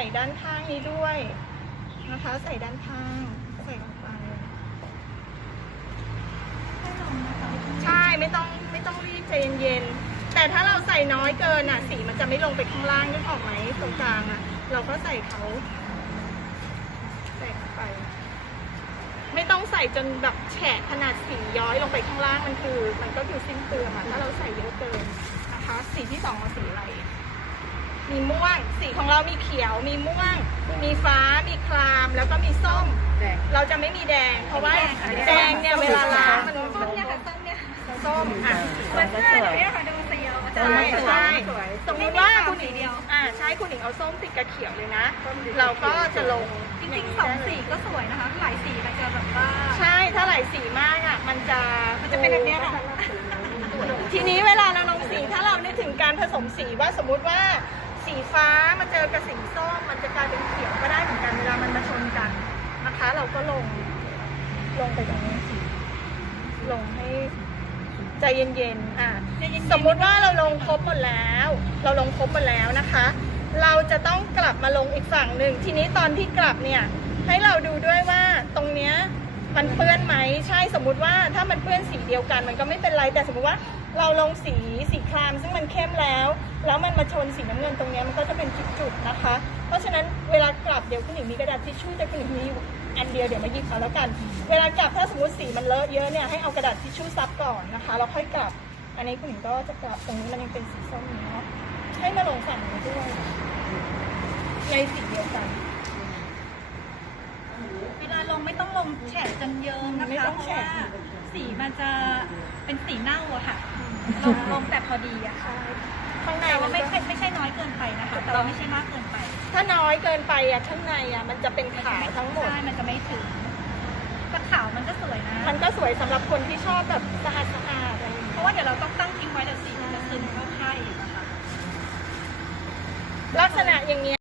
ส่ด้านข้างนี้ด้วยนะคะ ใส่ด้านข้าง ใส่ลงไปให้ลงนะคะใช่ไม่ต้องไม่ต้องรีบใจเย็นๆแต่ถ้าเราใส่น้อยเกินอะ สีมันจะไม่ลงไปข้างล่างนึกออกไหมตรงกลางอะ เราก็ใส่เขาใส่เข้าไป ไม่ต้องใส่จนแบบแฉะขนาดสีย้อยลงไปข้างล่างมันคือ มันก็คือสิ้นเปลืองอะถ้าเราใส่เยอะเกินนะคะ สีที่สองมาสีอะไร มีม่วง สีของเรามีเขียว มีม่วง มีฟ้า มีคราม แล้วก็มีส้มแดงเราจะไม่มีแดง เพราะว่าแดงเนี่ยเวลาล้างมันส้มเนี่ยค่ะส้มเนี่ยส้มอะเหมือนเสื้อเนี่ยค่ะดูสีเราก็จะใช่ใช่สวยสมมติว่าคุณหสีญิงเดียวอ่าใช่คุณหญิงเอาส้มติดกับเขียวเลยนะ เราก็จะลงจริงๆสองสีก็สวยนะคะ หลายสีมันจะแบบว่าใช่ถ้าหลายสีมากอะมันจะมันจะเป็นแบบเนี้ยค่ะทีนี้เวลาเราลงสีถ้าเรานึกถึงการผสมสีว่าสมมุติว่า สีฟ้ามาเจอกับสีส้มมันจะกลายเป็นเขียวก็ได้เหมือนกันเวลามันมาชนกันนะคะ เราก็ลงลงไปตรงนี้ลงให้ใจเย็นๆอะสมมุติว่าเราลงครบหมดแล้ว เราลงครบหมดแล้วนะคะ เราจะต้องกลับมาลงอีกฝั่งหนึ่งทีนี้ตอนที่กลับเนี่ยให้เราดูด้วยว่าตรงเนี้ย มันเปื้อนไหมใช่สมมุติว่าถ้ามันเปื้อนสีเดียวกัน มันก็ไม่เป็นไรแต่สมมติว่าเราลงสีสีคราม ซึ่งมันเข้มแล้ว แล้วมันมาชนสีน้ำเงินตรงนี้มันก็จะเป็นจุดๆนะคะ เพราะฉะนั้นเวลากลับเดี๋ยวคุณหญิงมีกระดาษทิชชู่แต่คุณหญิงมีอันเดียวเดี๋ยวมาหยิบเอาแล้วกัน เวลากลับถ้าสมมติสีมันเลอะเยอะเนี่ยให้เอากระดาษทิชชู่ซับก่อนนะคะแล้วค่อยกลับ อันนี้คุณหญิงก็จะกลับตรงนี้มันยังเป็นสีส้มอยู่เนาะให้มาลงฝั่งนี้ด้วยในสีเดียวกัน งไม่ต้องลงแฉะจนเยิ้มนะไม่คะ ต้องเพราะแฉะ ว่าสีมันจะเป็นสีเน่าอะค่ะ ลงลงแต่พอดีอะค่ะข้างในแต่มัว่านไม่ก็ใช่ไม่ใช่น้อยเกินไปนะคะ แต่ว่าไม่ใช่มากเกินไปถ้าน้อยเกินไปอะข้างในอะมันจะเป็นขาวทั้งหมด ใช่มันจะไม่ถึงแต่ขาวมันก็สวยนะ มันก็สวยสำหรับคนที่ชอบแบบสะอาดสะอาดอะไรอย่างเพเงี้ยราะว่าเดี๋ยวเราต้องตั้งทิ้งไว้เดี๋ยวสีมันจะซึมเข้าไข่นะคะลักษณะอย่างเงี้ย